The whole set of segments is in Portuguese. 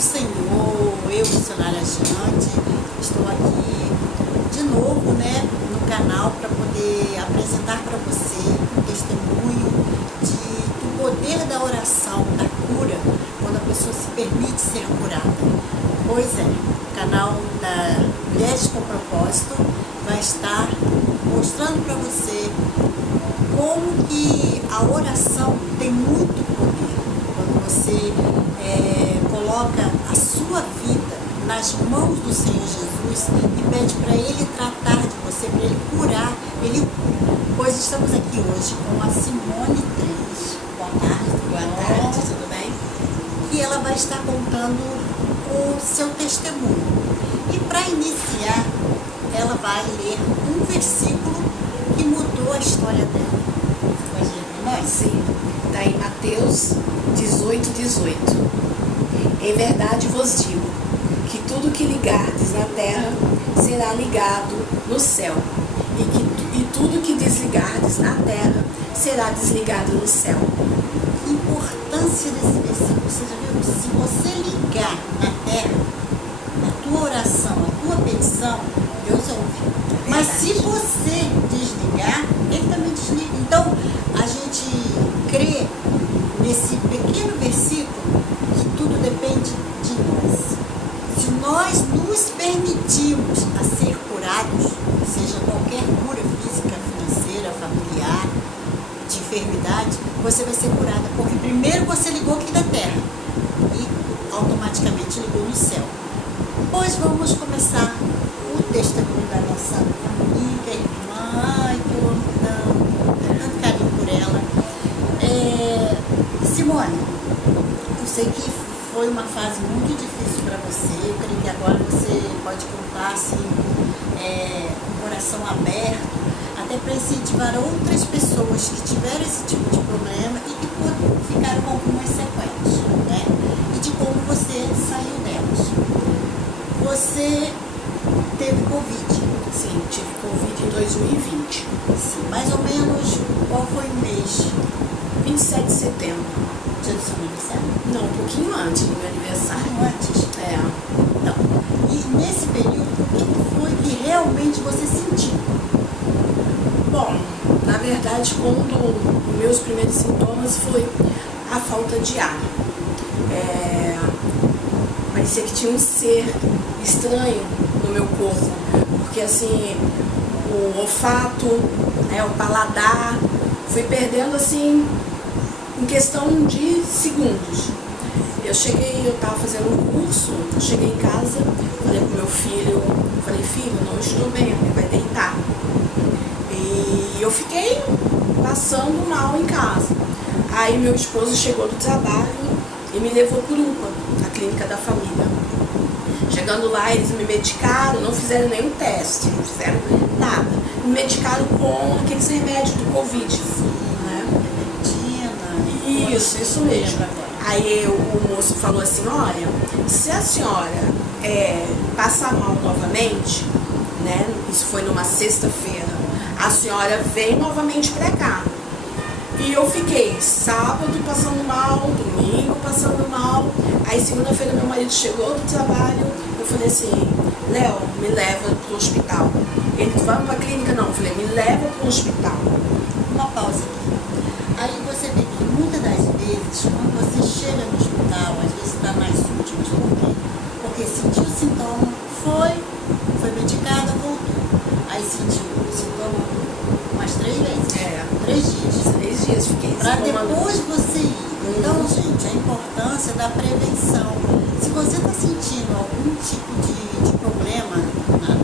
do Senhor, eu, missionária Jante, estou aqui de novo, né, no canal para poder apresentar para você um testemunho do poder da oração, da cura, quando a pessoa se permite ser curada. Pois é, o canal da Mulheres com Propósito vai estar mostrando para você como que a oração tem muito poder. Quando você coloca a sua vida nas mãos do Senhor Jesus e pede para Ele tratar de você, para Ele curar, Ele cura. Pois estamos aqui hoje com a Simone Três. Boa tarde. Boa tarde, tudo bem? E ela vai estar contando o seu testemunho. E para iniciar, ela vai ler um versículo que mudou a história dela. Você pode ler para nós? Sim, está em Mateus 18:18. Em verdade vos digo, que tudo que ligardes na terra será ligado no céu, e tudo que desligardes na terra será desligado no céu. Que importância desse versículo, você já viu? Se você ligar na terra, a tua oração, a tua petição, Deus ouve. Mas se você desligar, Ele também desliga. Então, a gente crê nesse pequeno versículo que tudo depende de nós. Se nós nos permitirmos a ser curados, seja qualquer cura física, financeira, familiar, de enfermidade, você vai ser curada, porque primeiro você ligou aqui da terra e automaticamente ligou no céu. Pois vamos começar o testemunho da nossa amiga, irmã, ai, que eu amo tanto carinho por ela. Simone, eu sei que foi uma fase muito difícil para você, eu creio que agora você pode contar assim, com o coração aberto, até para incentivar outras pessoas que tiveram esse tipo de problema e que ficaram com algumas sequelas, né? E de como você saiu delas. Você teve Covid. Sim, tive Covid em 2020. Sim, mais ou menos, qual foi o mês? 27 de setembro. Dia do seu aniversário? Não, um pouquinho antes do meu aniversário. Antes? É. Então, e nesse período, o que foi que realmente você sentiu? Bom, na verdade, quando os meus primeiros sintomas foi a falta de ar. Parecia que tinha um ser estranho no meu corpo, porque assim, o olfato, o paladar, fui perdendo assim, em questão de segundos. Eu estava fazendo um curso, eu cheguei em casa, falei pro meu filho, filho, não estou bem, vai deitar. E eu fiquei passando mal em casa. Aí meu esposo chegou do trabalho e me levou por UPA, a clínica da família. Chegando lá, eles me medicaram, não fizeram nenhum teste, não fizeram nada. Me medicaram com aqueles remédios do Covid. Né? Isso mesmo. Aí o moço falou assim, olha, se a senhora passar mal novamente, né? Isso foi numa sexta-feira, a senhora vem novamente pra cá. E eu fiquei sábado passando mal, domingo passando mal. Aí segunda-feira meu marido chegou do trabalho, eu falei assim, Léo, me leva pro hospital. Ele, vamos pra clínica? Não, eu falei, me leva pro hospital. Uma pausa aqui. Aí você vê que muitas das vezes, quando você chega no hospital, às vezes está nas últimas, por quê? Porque sentiu o sintoma, foi medicada, voltou. Aí sentiu o sintoma umas 3 vezes. 3 dias. 3 dias fiquei. Para depois você ir. Então, gente, a importância da prevenção. Se você está sentindo algum tipo de problema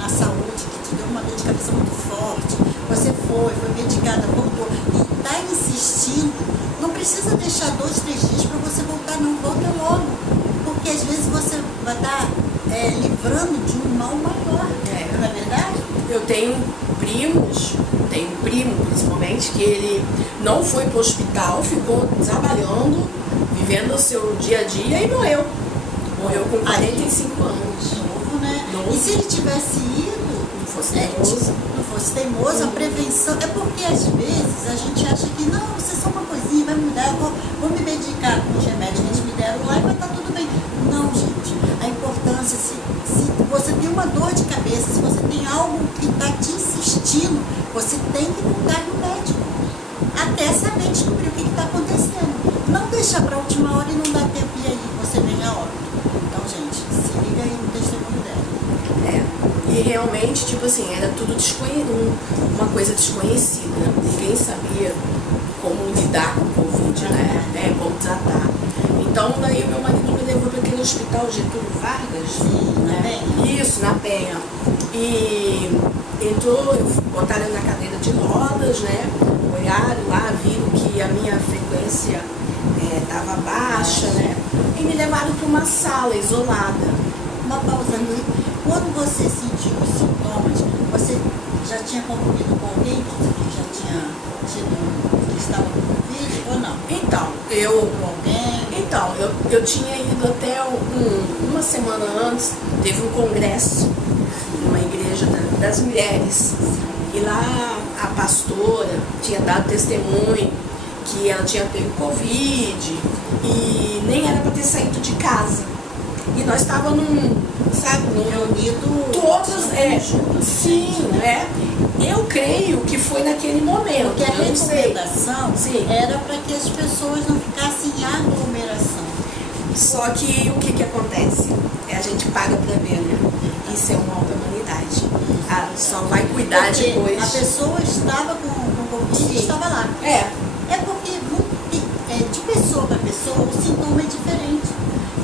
na saúde, que te deu uma dor de cabeça muito forte, você foi medicada, voltou, e está insistindo, não precisa deixar 2, 3 dias para você voltar, não, volta logo. Porque às vezes você vai estar livrando de um mal maior. Não é verdade? Eu tenho um primo principalmente, que ele não foi para o hospital, ficou trabalhando, vivendo o seu dia a dia e morreu. Morreu com 45 anos. Novo, né? Novo. E se ele tivesse ido, Não fosse teimoso, a prevenção, é porque às vezes a gente acha que não, isso é só uma coisinha, vai mudar, eu vou me medicar com os remédios que eles me deram lá e vai estar tudo bem. Não, gente, está te insistindo, você tem que voltar no médico até saber descobrir o que está acontecendo. Não deixar para a última hora e não dar tempo e aí você vem a óbito. Então, gente, se liga aí no testemunho dela. E realmente, tipo assim, era tudo uma coisa desconhecida. Ninguém sabia como lidar com o Covid, né? Como tratar. Então, daí o meu marido me levou para aquele hospital Getúlio Vargas. Sim, na Penha. Isso, na Penha. E botaram ele na cadeira de rodas, né? Olharam lá, viram que a minha frequência estava baixa, né? E me levaram para uma sala isolada. Uma pausa ali. Quando você sentiu os sintomas, você já tinha convivido com alguém que já tinha tido, que estava com Covid ou não? Então, Com alguém? Então, eu tinha ido até uma semana antes, teve um congresso numa igreja das mulheres. E lá a pastora tinha dado testemunho que ela tinha pego Covid e nem era para ter saído de casa. E nós estávamos Reunido todos, sim, né? Eu creio que foi naquele momento. Porque a eu não sei. recomendação Sim. era para que as pessoas não ficassem em aglomeração. Só que o que acontece? A gente paga pra ver, né? Isso é uma alta humanidade. Só vai cuidar Porque depois. a pessoa estava com Covid e estava lá. É porque de pessoa para pessoa o sintoma é diferente.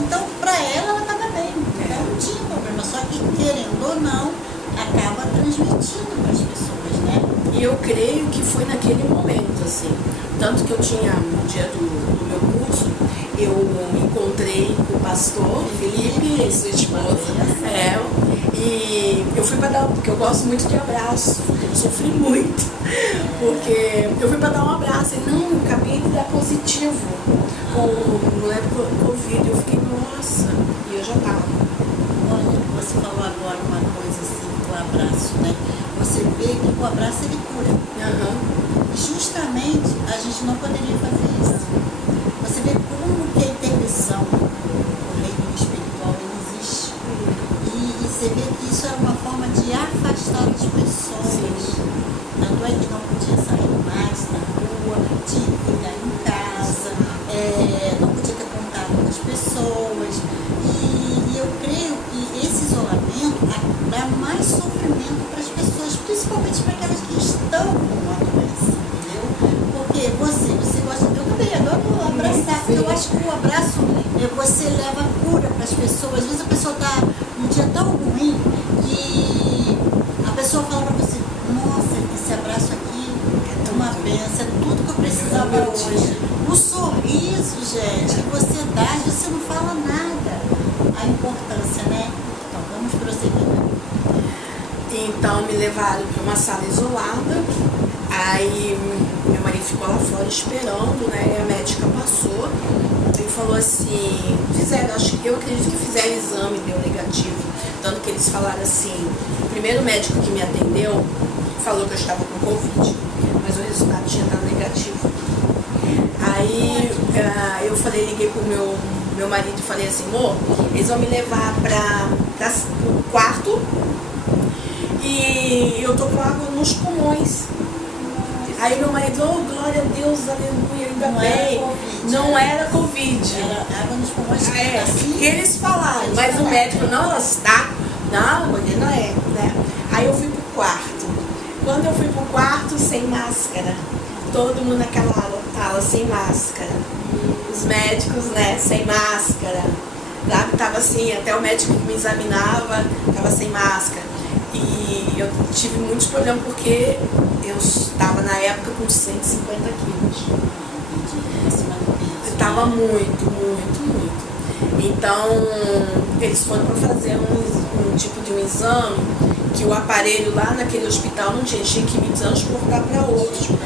Então, para ela estava bem. Então, não tinha problema. Só que, querendo ou não, acaba transmitindo para as pessoas, né? E eu creio que foi naquele momento, assim. Tanto que eu tinha, no dia do meu curso, eu encontrei o pastor Felipe e sua esposa. E eu fui para dar, porque eu gosto muito de abraço. Eu sofri muito. Porque eu fui para dar um abraço. E não, eu acabei de dar positivo não é Covid. Eu fiquei, nossa, e eu já tava. Olha, você falou agora uma coisa assim, do abraço, né? Você vê que o abraço ele cura. Justamente a gente não poderia fazer isso. Você vê como que a intervenção do reino espiritual ele existe. E você vê que isso é uma forma de afastar as pessoas. Tanto é que não podia sair mais na rua, tinha que ficar em casa, não podia ter contato com as pessoas. E eu creio que esse isolamento dá mais sofrimento para as pessoas, principalmente para aquelas que estão com a doença, entendeu? Porque você gosta, eu também adoro abraçar, porque eu acho que o abraço você leva cura para as pessoas. Às vezes a pessoa está num dia tão ruim que a pessoa fala para você, nossa, esse abraço aqui é uma benção, é tudo que eu precisava hoje. O sorriso, gente, que você dá, você não fala nada. A importância, né? Então, vamos prosseguir. Então, me levaram para uma sala isolada. Aí, meu marido ficou lá fora esperando, né? E a médica passou e falou assim, eu acredito que fizeram o exame, deu negativo. Tanto que eles falaram assim, o primeiro médico que me atendeu falou que eu estava com Covid, mas o resultado tinha dado negativo. Aí eu liguei pro meu marido e falei assim, amor, eles vão me levar para o quarto e eu tô com água nos pulmões. Aí meu marido, oh, glória a Deus, aleluia, ainda bem. Não era Covid. Era água nos pulmões. Assim, que eles falaram, mas o médico, não, ela está. Não, ele não é, né? Aí eu fui pro quarto. Quando eu fui pro quarto, sem máscara. Todo mundo naquela sala sem máscara. Os médicos, né, sem máscara. Lá tava assim, até o médico que me examinava tava sem máscara. E eu tive muitos problemas porque eu estava na época com 150 quilos. Eu estava muito. Então, eles foram para fazer um tipo de um exame que o aparelho lá naquele hospital não tinha que me transportar para outro.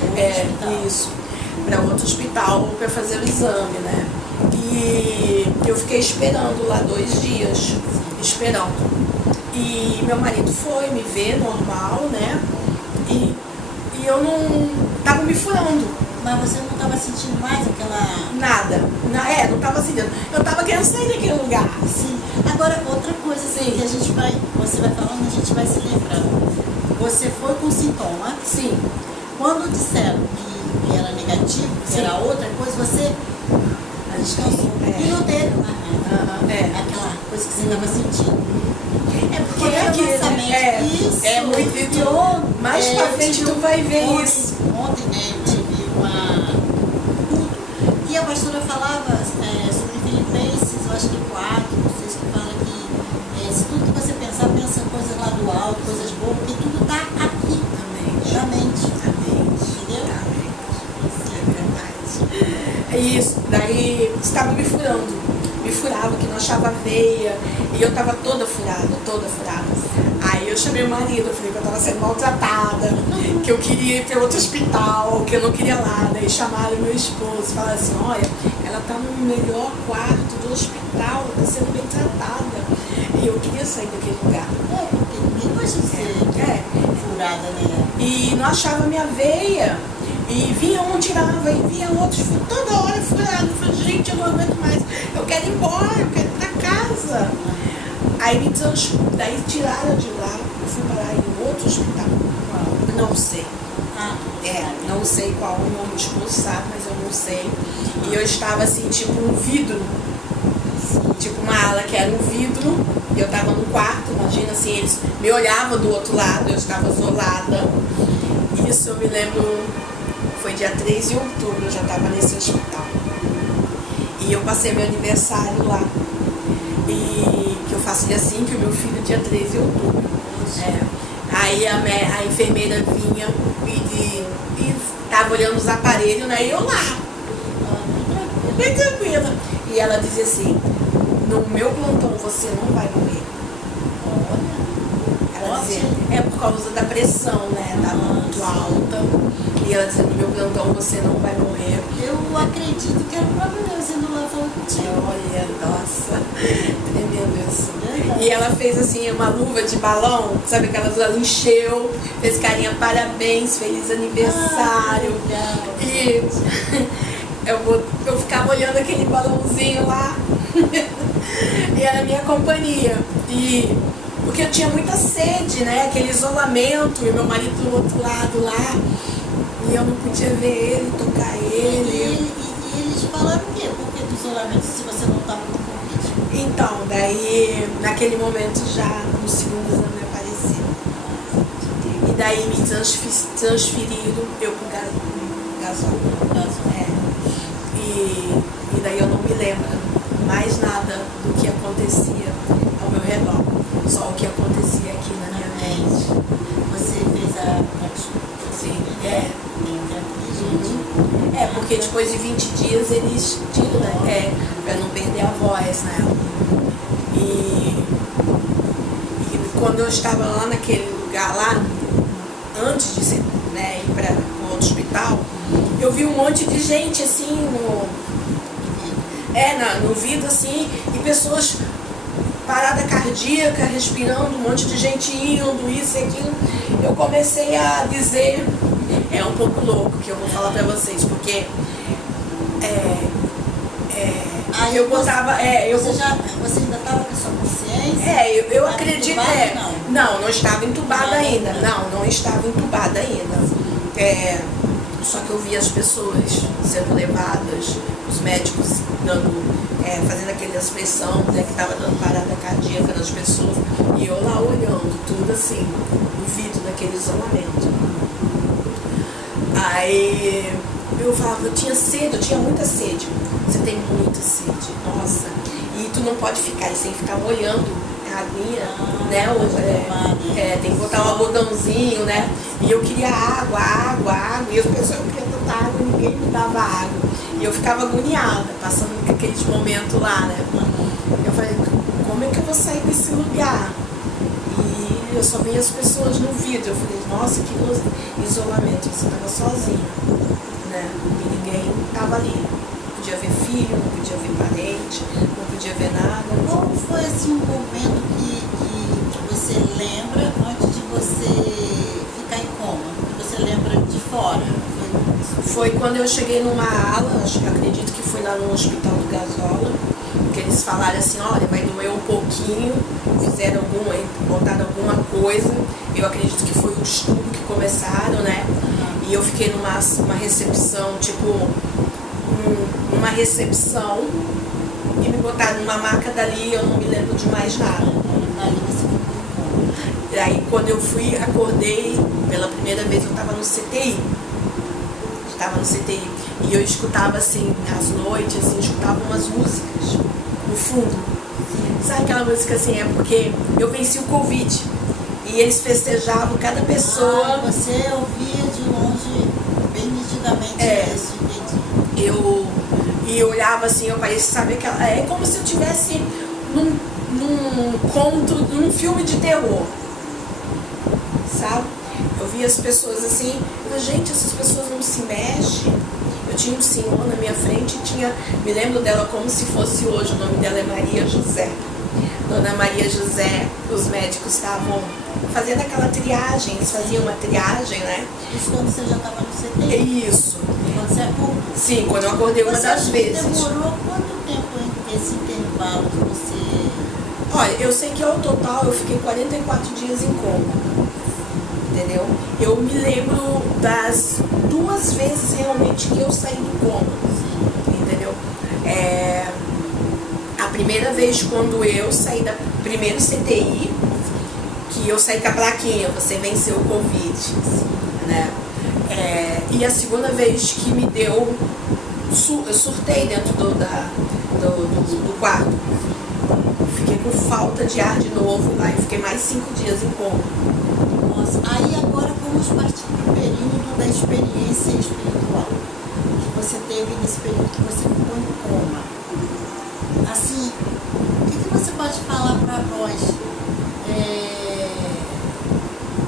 Para outro hospital para fazer o exame, né? E eu fiquei esperando lá 2 dias, esperando. E meu marido foi me ver normal, né? E eu não tava me furando. Mas você não estava sentindo mais aquela... Nada. Não estava sentindo. Eu tava querendo sair daquele lugar. Sim. Agora, outra coisa assim, que você vai falando, a gente vai se lembrando. Você foi com sintoma. Sim. Quando disseram que era negativo, que Sim. era outra coisa, você descansou. E não teve aquela coisa que você estava sentindo. É porque Foi é a que nossa mente. Isso. é muito. E ontem, Mais pra frente tu vai ver isso. Ontem, né, eu tive e a pastora falava sobre Filipenses, eu acho que 4, vocês que falam que se tudo que você pensar, pensa coisas lá do alto, coisas boas, porque tudo está aqui também, na mente. Entendeu? É isso, daí estava me furava, que não achava veia, e eu estava toda furada. Aí eu chamei o marido, eu falei que eu estava sendo maltratada, que eu queria ir para outro hospital, que eu não queria lá. Daí chamaram meu esposo, falaram assim, olha, ela está no melhor quarto do hospital, está sendo bem tratada. E eu queria sair daquele lugar. Porque ninguém gosta de ser furada, né? E não achava minha veia. E vinha um, tirava, e vinha outro, toda hora furado. Eu falei, gente, eu não aguento mais. Eu quero ir embora, eu quero ir pra casa. Aí daí tiraram de lá, eu fui parar em outro hospital. Não sei. Não sei qual, o meu esposo sabe, mas eu não sei. E eu estava assim, tipo um vidro. Tipo uma ala que era um vidro. E eu estava no quarto, imagina assim, eles me olhavam do outro lado, eu estava isolada. Isso eu me lembro. Foi dia 3 de outubro, eu já estava nesse hospital. E eu passei meu aniversário lá. E que eu faço dia 5 e o meu filho dia 3 de outubro. Aí a enfermeira vinha e estava olhando os aparelhos, né? E eu lá, bem tranquila. E ela dizia assim, no meu plantão você não vai morrer. Ela dizia, é por causa da pressão, né? Estava muito alta. E ela dizia, no meu plantão você não vai morrer. Eu acredito que era o próprio Deus indo lá falando contigo. Olha, nossa, tremendo isso. E ela fez assim uma luva de balão, sabe aquelas, ela encheu, fez carinha, parabéns, feliz aniversário. E eu ficava olhando aquele balãozinho lá. E era a minha companhia. Porque eu tinha muita sede, né? Aquele isolamento, e meu marido do outro lado lá. E eu não podia ver ele, tocar ele. E eles falaram o quê? Por que do isolamento se você não estava com Covid? Então, daí, naquele momento já, no segundo exame apareceu. E daí me transferiram eu pro gasol. E daí eu não me lembro mais nada do que acontecia ao meu redor. Só o que acontecia aqui na minha mente. Você fez a... Sim, porque depois de 20 dias eles tiram, né? Pra não perder a voz, né? E quando eu estava lá naquele lugar lá, antes de ir para o outro hospital, eu vi um monte de gente assim no vidro assim, e pessoas parada cardíaca, respirando, um monte de gente indo, isso e aquilo. Eu comecei a dizer, é um pouco louco que eu vou falar pra vocês, porque eu botava, Você ainda estava com sua consciência? Eu acredito, não estava entubada ainda, não. não estava entubada ainda. Só que eu via as pessoas sendo levadas, os médicos fazendo aquela expressão, né, que estava dando parada cardíaca nas pessoas, e eu lá olhando, tudo assim, no vidro daquele isolamento. Aí eu falava, eu tinha sede, eu tinha muita sede. Você tem muita sede, nossa. E tu não pode ficar aí sem ficar molhando a aguinha, né? Tem que botar um algodãozinho, né? E eu queria água. E as pessoas queriam tanta água e ninguém me dava água. E eu ficava agoniada, passando aqueles momentos lá, né? Eu falei, como é que eu vou sair desse lugar? E eu só via as pessoas no vidro. Eu falei, nossa, que isolamento. Você estava sozinha, né? E ninguém estava ali. Não podia ver filho, não podia ver parente, não podia ver nada. Qual foi assim um momento que você lembra antes de você ficar em coma? Que você lembra de fora? Foi quando eu cheguei numa ala, acredito que foi lá no hospital do Gasola, que eles falaram assim, olha, vai doer um pouquinho, botaram alguma coisa, eu acredito que foi o estudo que começaram, né? E eu fiquei numa recepção, tipo, numa recepção, e me botaram numa maca dali, eu não me lembro de mais nada. Ali você ficou em coma. E aí quando eu acordei, pela primeira vez eu estava no CTI. Estava no CTI. E eu escutava assim, às noites, assim, escutava umas músicas no fundo. Sabe aquela música assim, é porque eu venci o Covid. E eles festejavam cada pessoa. Você ouvia de longe, bem nitidamente isso, entendi. Eu olhava assim, eu parecia saber que é como se eu estivesse num conto, num filme de terror. Sabe? Eu via as pessoas assim, eu, gente, essas pessoas não se mexem. Eu tinha um senhor na minha frente, me lembro dela como se fosse hoje, o nome dela é Maria José. Dona Maria José, os médicos estavam fazendo aquela triagem, eles faziam uma triagem, né? Isso quando você já estava no CTI? Isso. Quando você acordou? Sim, quando eu acordei uma das vezes. Demorou quanto tempo entre esse intervalo que você... Olha, eu sei que ao total eu fiquei 44 dias em coma. Entendeu? Eu me lembro das 2 vezes realmente que eu saí do coma. Entendeu? A primeira vez quando eu saí da primeiro CTI, que eu saí com a plaquinha, você venceu o Covid, né? E a segunda vez que me deu, eu surtei dentro do quarto. Fiquei com falta de ar de novo, aí fiquei mais 5 dias em coma. Nossa, aí agora vamos partir para o período da experiência espiritual que você teve nesse período que você ficou em coma. Assim, o que você pode falar para nós?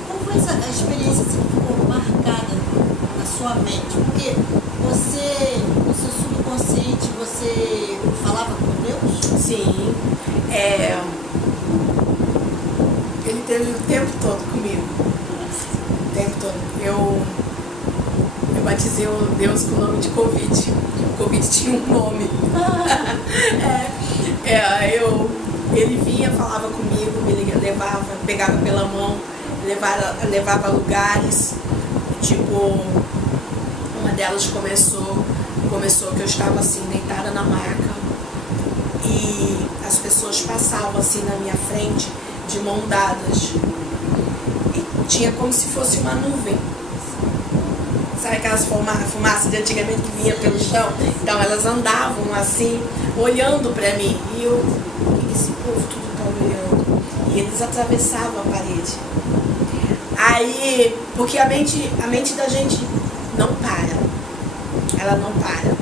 Como foi a experiência assim, que ficou marcada na sua mente? Porque você, no seu subconsciente, você falava com Deus? Sim. Ele teve o tempo todo comigo. O tempo todo. Eu batizei o Deus com o nome de Covid. O Covid tinha um nome. Ele vinha, falava comigo, me levava, pegava pela mão, levava a lugares. Tipo, uma delas começou que eu estava assim, deitada na maca. E as pessoas passavam assim na minha frente, de mão dadas. E tinha como se fosse uma nuvem. Sabe aquelas fumaças de antigamente que vinha pelo chão? Então elas andavam assim, olhando para mim. E eu, o que esse povo tudo tá olhando? E eles atravessavam a parede. Aí, porque a mente da gente não para. Ela não para.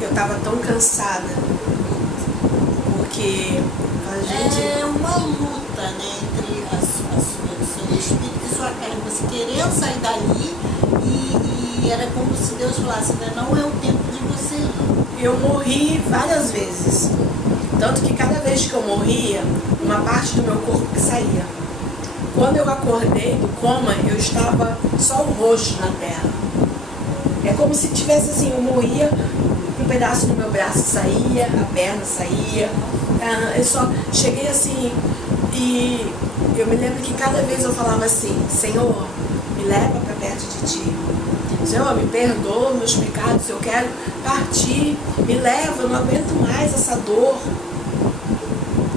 Eu tava tão cansada. Porque a gente... É uma luta, né, entre o seu espírito e sua carne. Você querendo sair dali e era como se Deus falasse, não é o tempo de você ir. Eu morri várias vezes. Tanto que cada vez que eu morria, uma parte do meu corpo que saía. Quando eu acordei do coma, eu estava só o rosto na terra. É como se tivesse assim, eu morria, um pedaço do meu braço saía, a perna saía. Eu só cheguei assim, e eu me lembro que cada vez eu falava assim, Senhor, me leva para perto de Ti. Senhor, me perdoa meus pecados, eu quero partir, me leva, eu não aguento mais essa dor.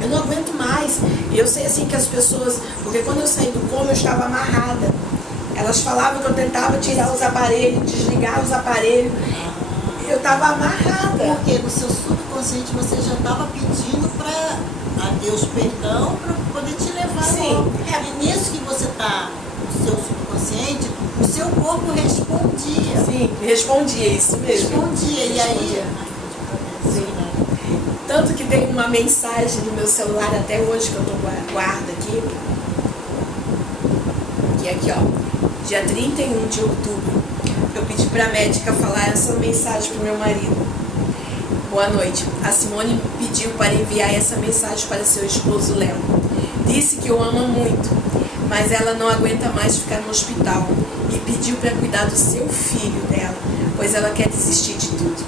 Eu não aguento mais. E eu sei assim que as pessoas, porque quando eu saí do coma eu estava amarrada. Elas falavam que eu tentava tirar os aparelhos, desligar os aparelhos. Eu estava amarrada. Porque no seu subconsciente você já estava pedindo para a Deus perdão para poder te levar. Sim. Logo. E nisso que você está, no seu subconsciente, o seu corpo respondia. Sim, respondia isso mesmo. Respondia. E aí... Sim. Tanto que tem uma mensagem no meu celular até hoje que eu guardo aqui. Que é aqui, ó. Dia 31 de outubro. Eu pedi para a médica falar essa mensagem para o meu marido. Boa noite. A Simone pediu para enviar essa mensagem para seu esposo Léo. Disse que o ama muito, mas ela não aguenta mais ficar no hospital e pediu para cuidar do seu filho dela, pois ela quer desistir de tudo.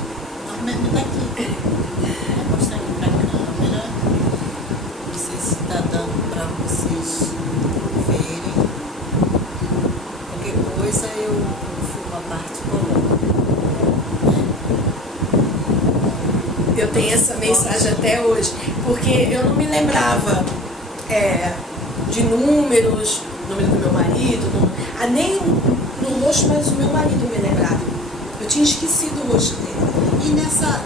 Me dá aqui. Vou mostrar aqui para a câmera. Vocês está dando para vocês verem. Qualquer coisa eu filmo a parte coloco. Eu tenho essa mensagem até hoje, porque eu não me lembrava de números, número do meu marido, nem no rosto, mas o meu marido me lembrava. Eu tinha esquecido o rosto dele. E nessa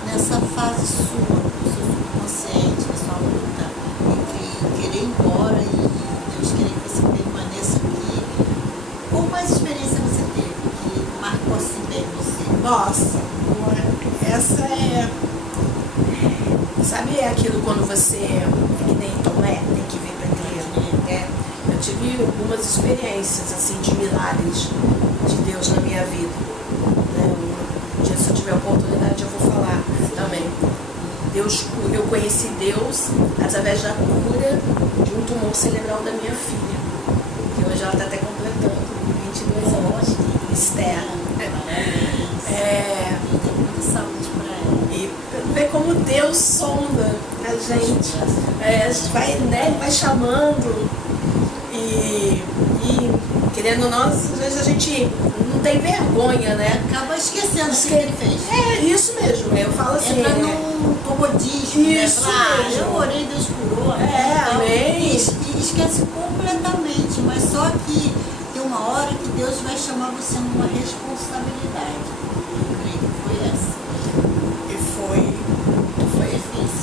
fase sua, do seu subconsciente, da sua luta entre querer ir embora e Deus querer que você permaneça aqui, qual mais experiência você teve que marcou assim bem você? Nossa, essa é... Sabe aquilo quando você é que nem Tomé, tem que ver para crer? Eu tive algumas experiências assim de milagres de Deus na minha vida. Um dia, se eu tiver oportunidade, eu vou falar também. Eu conheci Deus através da cura de um tumor cerebral da minha filha, que hoje ela está até completando 22 anos, Esther. Tem muita saúde para ela. E ver como Deus sonda a gente, vai chamando e querendo nós, às vezes a gente não tem vergonha, né? Acaba esquecendo o que ele fez. É isso mesmo, eu falo assim. Entra num comodismo, isso né? mesmo. Eu orei, Deus curou. Amém. E esquece completamente, mas só que tem uma hora que Deus vai chamar você numa responsabilidade. Eu creio que foi essa. E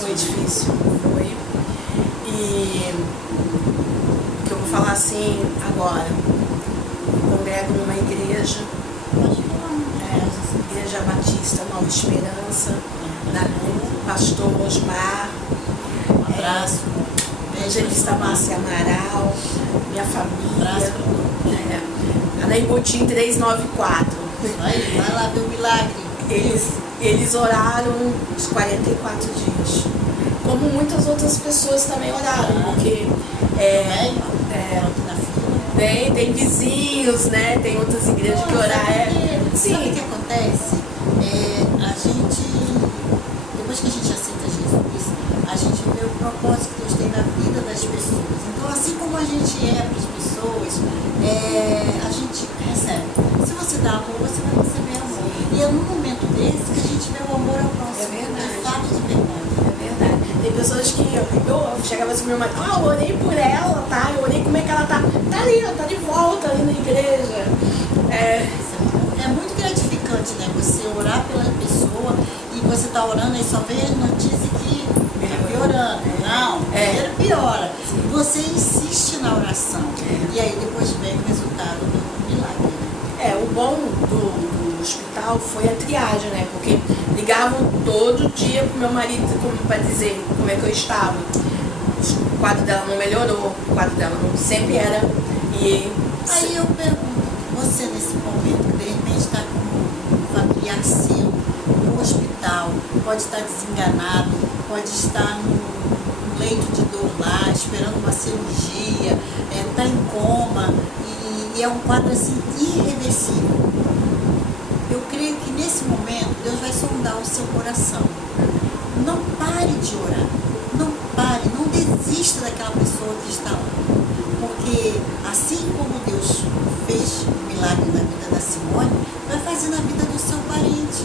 foi difícil. Foi. E o que eu vou falar assim agora, eu congrego numa igreja, Igreja Batista Nova Esperança, da pastor Osmar, Um abraço. evangelista Márcia Amaral, minha família, Abraço. Anaimbutim 394. Vai lá ver o milagre. Eles oraram os 44 dias. Como muitas outras pessoas também oraram, porque tem vizinhos, né? Tem outras igrejas que oraram. Sabe o que acontece? A gente, depois que a gente aceita Jesus, a gente vê o propósito que Deus tem na vida das pessoas. Então, assim como a gente para as pessoas, a gente recebe. Se você dá amor, você vai receber amor. E é num momento desse que a gente vê o amor ao próximo. É verdade. De fato, de verdade. É verdade. Tem pessoas que eu chegava assim pro meu marido, eu orei por ela, tá? Eu orei como é que ela tá. Tá ali, ela tá de volta ali na igreja. É muito gratificante, né? Você orar pela pessoa e você tá orando e só vê a notícia que tá piorando. Não, primeiro piora. E você insiste na oração. E aí depois vem o resultado do milagre. O bom do hospital foi a triagem, né? Porque ligavam todo dia pro meu marido para dizer como é que eu estava. O quadro dela não melhorou, o quadro dela não sempre era. Aí eu pergunto, você nesse momento, de repente está com um familiar seu no hospital, pode estar desenganado, pode estar no leito de dor lá, esperando uma cirurgia, está em coma e é um quadro assim irreversível. Eu creio que nesse momento Deus vai sondar o seu coração. Não pare de orar, não pare, não desista daquela pessoa que está lá. Porque assim como Deus fez o milagre na vida da Simone, vai fazer na vida do seu parente.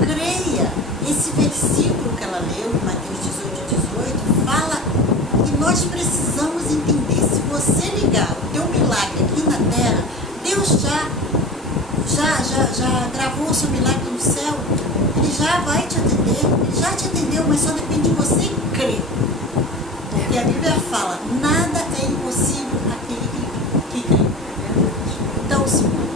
Creia, esse versículo que ela leu, Mateus 18, fala que nós precisamos entender. Se você ligar o teu milagre aqui na terra, Deus já gravou o seu milagre no céu. Ele já vai te atender, ele já te atendeu, mas só depende de você crer. Porque a Bíblia fala, nada é impossível àquele que crê. Então, Simone,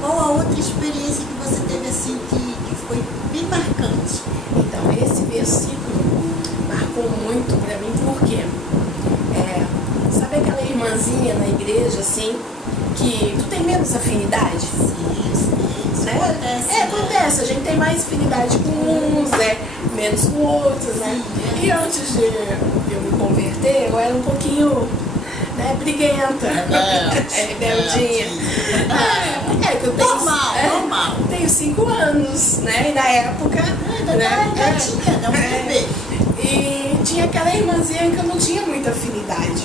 qual a outra experiência que você teve assim que foi bem marcante? Então, esse versículo marcou muito para mim, porque sabe aquela irmãzinha na igreja, assim, que tu tem menos afinidade? Sim, né? acontece. Acontece, a gente tem mais afinidade com uns, né? Menos com outros, né? Sim, E antes de eu me converter, eu era um pouquinho, né, briguenta. Rebeldinha. Que eu tenho. Normal. Tenho 5 anos, né? E na época. Ainda tá gatinha, dá um bebê. E tinha aquela irmãzinha que eu não tinha muita afinidade.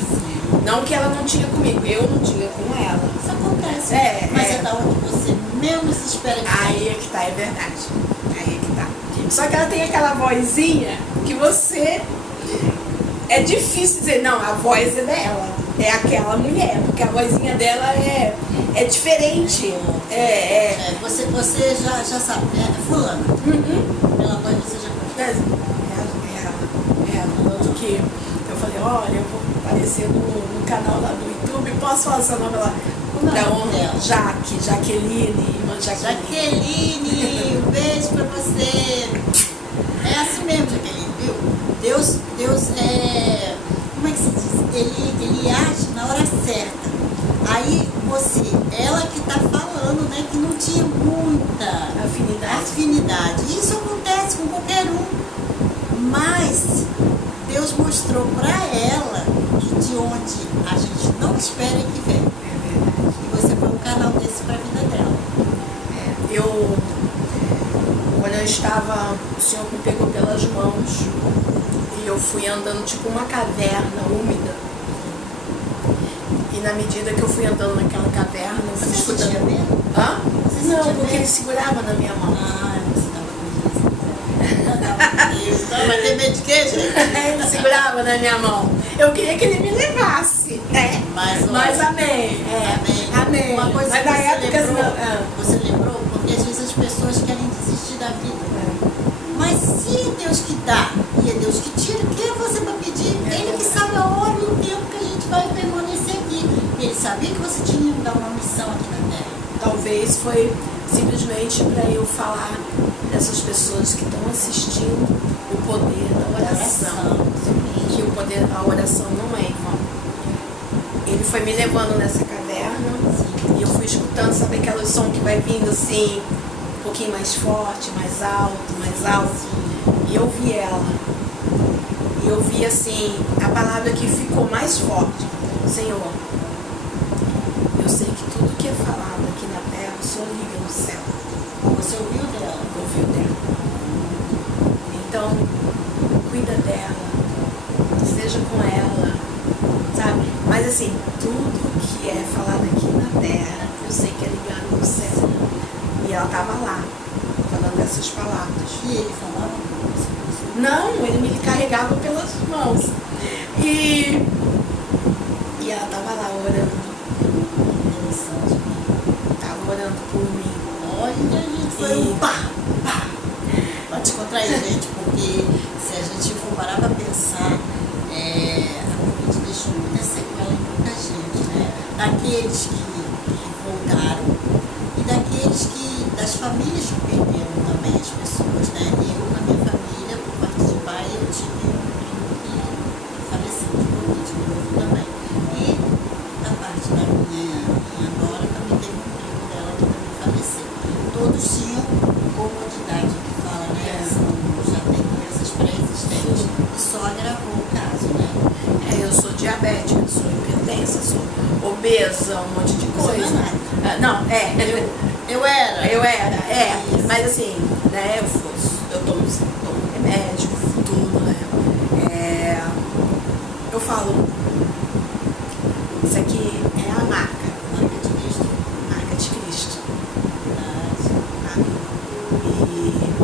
Não que ela não tinha comigo, eu não tinha com ela. Isso acontece. Mas é da onde você menos espera que aí é que tá, é verdade. Aí é que tá. Só que ela tem aquela vozinha que você... É difícil dizer, não, a voz é dela. É aquela mulher, porque a vozinha dela é diferente. Você já sabe, né? É fulana. Pela voz você já conhece. É ela. Tanto que eu falei, olha, eu vou aparecer no canal lá do YouTube, posso falar essa novela? Então, Jaqueline, irmã Jaqueline, um beijo pra você. É assim mesmo, Jaqueline, viu? Deus como é que se diz? Ele age na hora certa. Aí ela que tá falando, né, que não tinha muita afinidade. Isso acontece com qualquer um. Mas Deus mostrou pra ela que de onde a gente não espera que vem. E você foi um canal desse pra vida dela. Quando eu estava, o Senhor me pegou pelas mãos e eu fui andando tipo uma caverna úmida. E na medida que eu fui andando naquela caverna, eu fui Você escutando. sentia medo? Hã? Você Não, sentia porque medo? ele segurava na minha mão. Você tava com Deus. Não, vai ter medo de quê, gente? Ele segurava na minha mão. Eu queria que ele me levasse, né? Mas amém. Amém. Uma coisa mas que na época você lembrou, porque às vezes as pessoas querem desistir da vida. Mas se é Deus que dá e é Deus que tira, quem é você para pedir? Ele que sabe a hora e o tempo que a gente vai permanecer aqui. Ele sabia que você tinha que dar uma missão aqui na Terra. Talvez foi simplesmente para eu falar dessas pessoas que estão assistindo o poder da oração. Que o poder da oração não é, irmão. Ele foi me levando nessa caverna e eu fui escutando, sabe aquele som que vai vindo assim, um pouquinho mais forte, mais alto, mais alto. E eu vi ela. E eu vi assim, a palavra que ficou mais forte. Senhor, eu sei que tudo que é falado aqui na terra, o Senhor liga no céu. Você ouviu dela? Ouviu dela. Então, cuida dela. Seja com ela, sabe? Mas assim, tudo que é falado aqui na terra, eu sei que é ligado no céu. E ela estava lá, falando essas palavras. E ele falava? Não, ele me carregava pelas mãos. E ela estava lá orando. Estava orando por mim. Olha, gente, foi um pá. Pode descontrair, gente, porque se a gente for parar para pensar, a Covid deixou muita sequela em muita gente, né? Daqueles que voltaram e das famílias que perderam também as pessoas, né? Eu, na minha família, por parte de pai, eu tive um primo que faleceu de Covid de novo também. E da parte da minha nora também teve um primo dela que também faleceu. Todos tinham comodidade que fala, né? Já tem doenças pré-existentes. E só agravou o caso, né? Eu sou diabética, sou hipertensa, sou obesa, um monte de coisa. Não, Eu era. Mas assim, né, eu